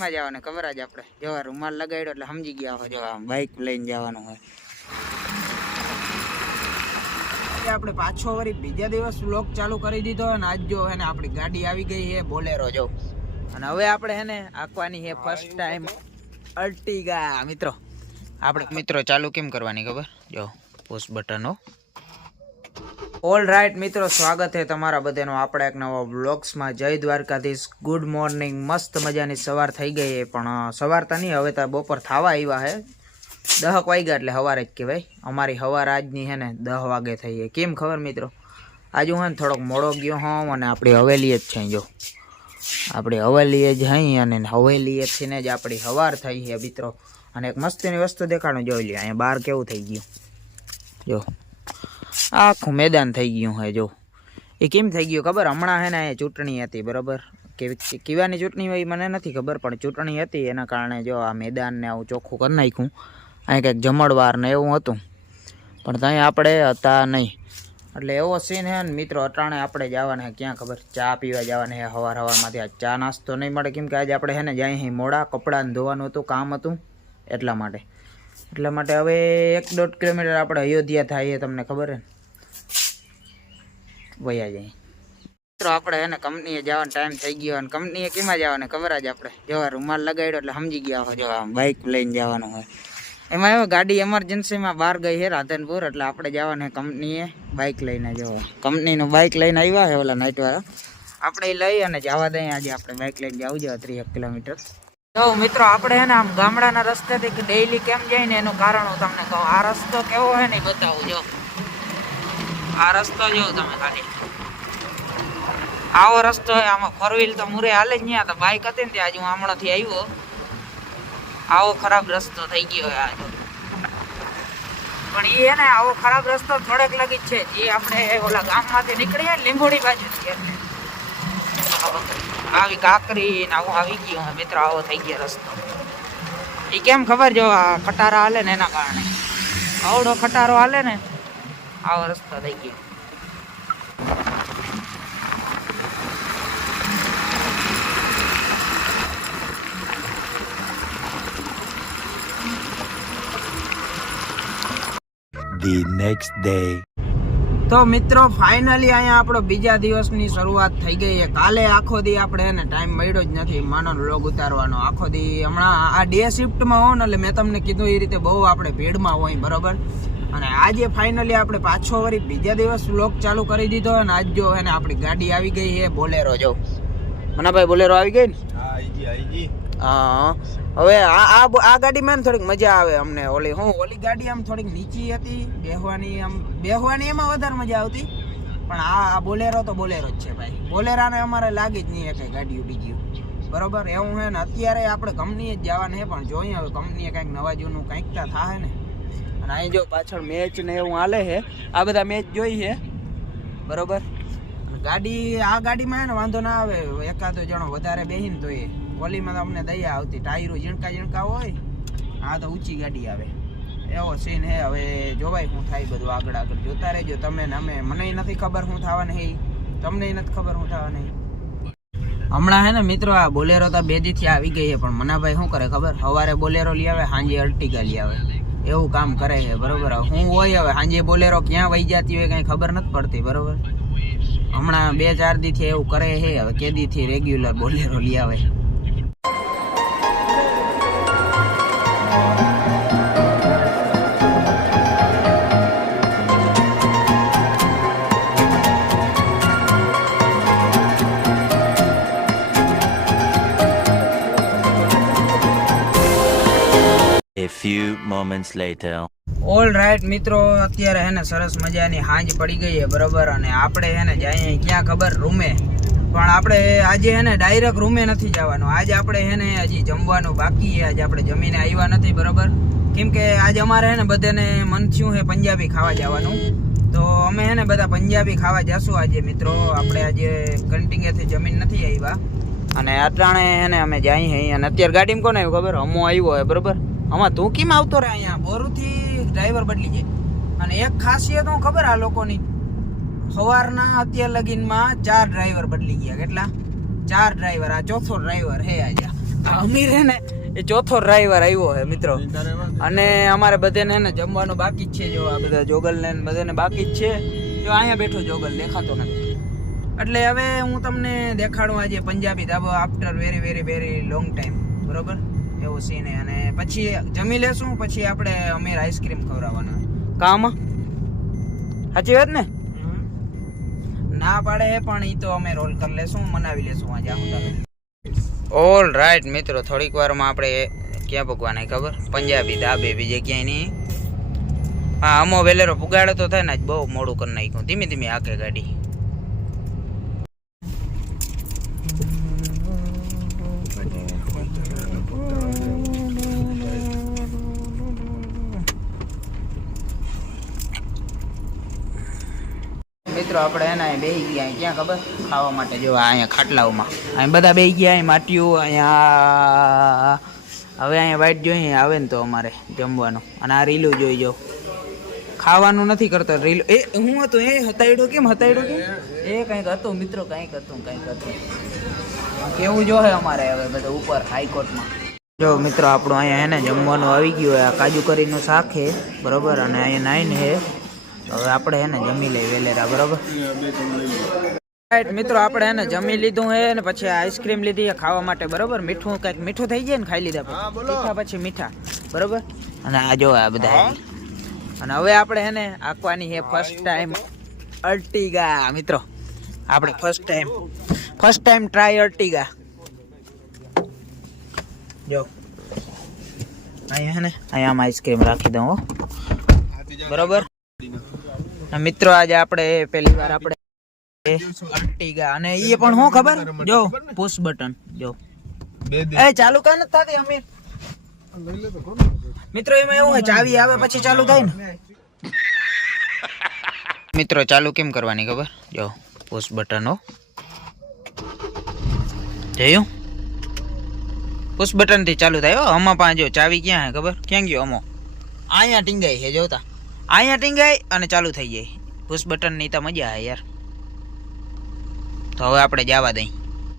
માં જવાનું ખબર આજ આપણે જવા રૂમાલ લગાડ્યો એટલે સમજી ગયા હોય જવા બાઇક લઈને જવાનું હોય. આપણે પાછો વળી બીજા દિવસ વ્લોગ ચાલુ કરી દીધો અને આજ જો હે ને આપણી ગાડી આવી ગઈ છે બોલેરો જો. અને હવે આપણે હે ને આંકવાની છે ફર્સ્ટ ટાઈમ અર્ટિગા. મિત્રો આપણે મિત્રો ચાલુ કેમ કરવાની ખબર જો પુશ બટન. ઓલ રાઈટ મિત્રો, સ્વાગત છે તમારા બધાનું આપણા એક નવા વ્લોગ્સમાં. જય દ્વારકાધીશ. Good morning. મસ્ત મજાની સવાર થઈ ગઈ છે, પણ સવાર તો નહીં, હવે તો બપોર થવા આવ્યા છે. 10 વાગ્યા એટલે સવારે જ કહેવાય. અમારી સવાર આજની છે ને 10 વાગે થઈ છે. કેમ ખબર મિત્રો, આજે હું ને થોડોક મોડો ગયો હોઉં અને આપણી હવેલી જ છે. જો આપણી હવેલી જ હઈ અને હવેલીએથી ને જ આપણી સવાર થઈ છે મિત્રો. અને એક મસ્તીની વસ્તુ દેખાડું, જોઈ લે અહીંયા બહાર કેવું થઈ ગયું. જો આખું મેદાન થઈ ગયું હે. જો એ કેમ થઈ ગયું ખબર, હમણાં હે ને ચૂંટણી હતી બરાબર, કેવાની ચૂંટણી હોય મને નથી ખબર, પણ ચૂંટણી હતી એના કારણે જો આ મેદાનને આવું ચોખ્ખું કરી નાખ્યું. અહીં કંઈક જમણવાર ને એવું હતું, પણ ત્યાં આપણે હતા નહીં. એટલે એવો સીન હે ને મિત્રો. અટાણે આપણે જવાના ક્યાં ખબર, ચા પીવા જવાના હે સવારમાંથી. આજ ચા નાસ્તો નહીં મળે, કેમ કે આજે આપણે હે ને જાય મોડા કપડાં ધોવાનું હતું, કામ હતું એટલા માટે હવે 1.5 કિલોમીટર આપણે અયોધ્યા થાય, તમને ખબર હે ને વયા જાય. મિત્રો આપણે હે ને કંપનીએ જવાનો ટાઈમ થઈ ગયો. અને કંપનીએ કેમાં જવાનું ખબર, આજે આપણે જવા રૂમાલ લગાડ્યો એટલે સમજી ગયા હોય જો બાઇક લઈને જવાનું હોય. એમાં એવો ગાડી એમરજન્સીમાં બહાર ગઈ છે રાધનપુર, એટલે આપણે જવાનું કંપનીએ બાઇક લઈને. જો કંપનીનું બાઇક લઈને આવ્યા છે ઓલા નાઇટવાળા, આપણે લઈ અને જવા દઈએ. આજે આપણે બાઇક લઈને જવું જોઈએ 30 કિલોમીટર. તો મિત્રો આપણે હે ને આમ ગામડાના રસ્તેથી ડેઈલી કેમ જાય ને એનું કારણ હું તમને કહું. આ રસ્તો કેવો હોય ને બતાવું. જો આ રસ્તો જો તમે ખાલી આવો રસ્તો હોય. આમાં 4 વ્હીલ તો મુરે હાલે જ નહીં. તો બાઇક હતી ને ત્યાં હું હમણાંથી આવ્યો. આવો ખરાબ રસ્તો થઈ ગયો હોય આજે. પણ એ હે ને આવો ખરાબ રસ્તો થોડેક લગી જ છે. જે આપણે ઓલા ગામમાંથી નીકળીએ લીંબોડી બાજુથી એટલે આવી કાકરી ને આવું આવી ગયું હોય મિત્રો. આવો થઈ ગયો રસ્તો. એ કેમ ખબર, જો આ ખટારા હાલે ને એના કારણે. આવડો ખટારો હાલે ને આવો રસ્તો થઈ ગયો. The next day. તો મિત્રો ફાઇનલી અહીંયા આપણો બીજા દિવસની શરૂઆત થઈ ગઈ છે. કાલે આખો દી આપણે એને ટાઈમ મળ્યો જ નથી માનો વ્લોગ ઉતારવાનો. આખો દી હમણાં આ ડે શિફ્ટમાં હોય ને એટલે મેં તમને કીધું એ રીતે બહુ આપણે ભીડમાં હોય બરાબર. અને આજે ફાઇનલી આપણે પાછો વળી બીજા દિવસ વ્લોગ ચાલુ કરી દીધો. અને આજ જો એને આપણી ગાડી આવી ગઈ છે બોલેરો. જો મનાભાઈ બોલેરો આવી ગઈ ને. હા હવે આ ગાડીમાં થોડીક મજા આવે અમને. ઓલી ગાડી આમ થોડીક નીચી હતી, બેહવાની એમાં વધારે મજા આવતી. પણ આ બોલેરો તો બોલેરો જ છે ભાઈ. બોલેરાને અમારે લાગી જ નહીં કઈ ગાડીઓ બીજી બરોબર. એવું હે ને અત્યારે આપણે કંપનીએ જ જવાનું છે, પણ જોઈએ હવે કંપનીએ કંઈક નવા જૂનું કંઈક તો થાય ને. અને અહીં જો પાછળ મેચ ને એવું હાલે છે, આ બધા મેચ જોઈ છે બરોબર. આ ગાડીમાં હે ને વાંધો ના આવે, એકાદો જણો વધારે બેહીને જોઈએ. ઓલીમાં તો અમને દયા આવતી, ટાયરો ઝીણકા હોય. આ તો ઊંચી ગાડી આવે એવો સીન હે. હવે જોવાય શું થાય બધું. આગળ જોતા રહેજો તમે ને અમે. મને નથી ખબર શું થવાનું હે, તમને નથી ખબર શું થવાનું હે. હમણાં હે ને મિત્રો આ બોલેરો તો 2 દીથી આવી ગઈ છે, પણ મનાભાઈ શું કરે ખબર, સવારે બોલેરો લઈ આવે, સાંજે અર્ટિગા લઈ આવે. એવું કામ કરે છે બરોબર. હું હોય હવે સાંજે બોલેરો ક્યાં વહી જતી હોય કઈ ખબર નથી પડતી બરોબર. હમણાં 2-4 દીથી એવું કરે છે. હવે કે દીથી રેગ્યુલર બોલેરો લઈ આવે. A few moments later. All right મિત્રો, અત્યારે હે ને સરસ મજાની સાંજ પડી ગઈ છે બરોબર. અને આપણે હે ને જઈએ ક્યાં ખબર, રૂમે. પણ આપણે આજે હે ને ડાયરેક્ટ રૂમે નથી જવાનું. આજે આપણે હે ને હજી જમવાનું બાકી છે. આજે આપણે જમીને આવ્યા નથી બરોબર. કેમ કે આજે અમારે હે ને બધાને મન થયું છે પંજાબી ખાવા જવાનું. તો અમે હે ને બધા પંજાબી ખાવા જશું આજે મિત્રો. આપણે આજે કન્ટિન્યુથી જમીન નથી આવ્યા. અને અટાણે હે ને અમે જઈએ. અને અત્યારે ગાડીમાં કોને આવ્યું ખબર, અમો આવ્યો હોય બરોબર. આમાં તું કેમ આવતો રહે, અહીંયા બોરુથી ડ્રાઈવર બદલી જાય. અને એક ખાસિયત હું ખબર આ લોકોની, સવારના અત્યાર લગીનમાં 4 ડ્રાઈવર બદલી ગયા. કેટલા? 4 ડ્રાઈવર. આ ચોથો ડ્રાઈવર હે આજે. આ અમીર હે ને એ ચોથો ડ્રાઈવર આવ્યો હે મિત્રો, અને અમારે બધાને હે ને જમવાનું બાકી જ છે. જો આ બધા જોગલ ને બધાને બાકી જ છે. જો અહીંયા બેઠો જોગલ, દેખાતો નથી. એટલે હવે હું તમને દેખાડું આજે પંજાબી ધાબો after very very very long time, બરોબર એવું સીન. અને પછી જમી લેશું, પછી આપણે અમીર આઈસ્ક્રીમ ખવડાવવાના કામ. સાચી વાત ને? ના પાડે પણ ઈ તો અમે રોલ કરી લેશું, મનાવી લેશું આજે આખું. ઓલ રાઈટ મિત્રો, થોડીક વારમાં આપણે ક્યાં ભગવાન ખબર, પંજાબી ધાબે, બીજે ક્યાંય નહીં. હા અમો વેલેરો પુગાડો તો થાય ને, આજ બહુ મોડું કરી નાખ્યું. ધીમે ધીમે આકે ગાડી. મિત્રો આપણે એના બેસી ગયા ક્યાં ખબર, ખાવા માટે. જો અહીંયા ખાટલાઓમાં અહીં બધા બેસી ગયા, અહીં માટીઓ અહીંયા. હવે અહીંયા વાઈટ જોઈએ આવે ને તો અમારે જમવાનું. અને આ રીલું જોઈ જો, ખાવાનું નથી કરતો રીલ. એ હું હતું એ હતાડ્યો કેમ, હતાડ્યો કેમ? એ કંઈક હતું મિત્રો, કંઈક હતું. કેવું જોહે અમારે હવે બધા ઉપર હાઈકોર્ટમાં. જો મિત્રો આપણું અહીંયા હે ને જમવાનું આવી ગયું. આ કાજુ કરીનું શાક છે, બરોબર. અને અહીંયા નાઈન છે. હવે આપણે હે ને જમી લઈ વેલેરા, બરોબર. રાઈટ મિત્રો, આપણે એને જમી લીધું હે ને પછી આઈસ્ક્રીમ લીધી ખાવા માટે, બરોબર. મીઠું કંઈક મીઠું થઈ જાય ને ખાઈ લીધા પછી, તીખા પછી મીઠા, બરોબર. અને આ જો આ બધા. અને હવે આપણે હે ને આંકવાની છે ફર્સ્ટ ટાઈમ અર્ટિગા મિત્રો. આપણે ફર્સ્ટ ટાઈમ ટ્રાય અર્ટિગા. જો અહીંયા હે ને અહીંયા આઈસ્ક્રીમ રાખી દઉં હો, બરોબર. મિત્રો આજે આપણે પહેલી વાર આપણે અર્ટિગા, અને એ પણ શું ખબર, જો પુશ બટન. જો એ ચાલુ કર ને તાતી અમીર મિત્રો. એમાં એવું હોય ચાવી આવે પછી ચાલુ થાય ને મિત્રો. ચાલુ કેમ કરવાની ખબર, જો પુશ બટન. હો જોયું, પુશ બટન થી ચાલુ થાય. હો આમાં પાંચ જો ચાવી ક્યાં હે ખબર, ક્યાં ગયો અમો? અહીંયા ટીંગાઈ છે, જોતા અહીંયા ટીંગાઈ અને ચાલુ થઈ જાય. પુશ બટન ની તો મજા આવે યાર. તો હવે આપણે જવા દઈ.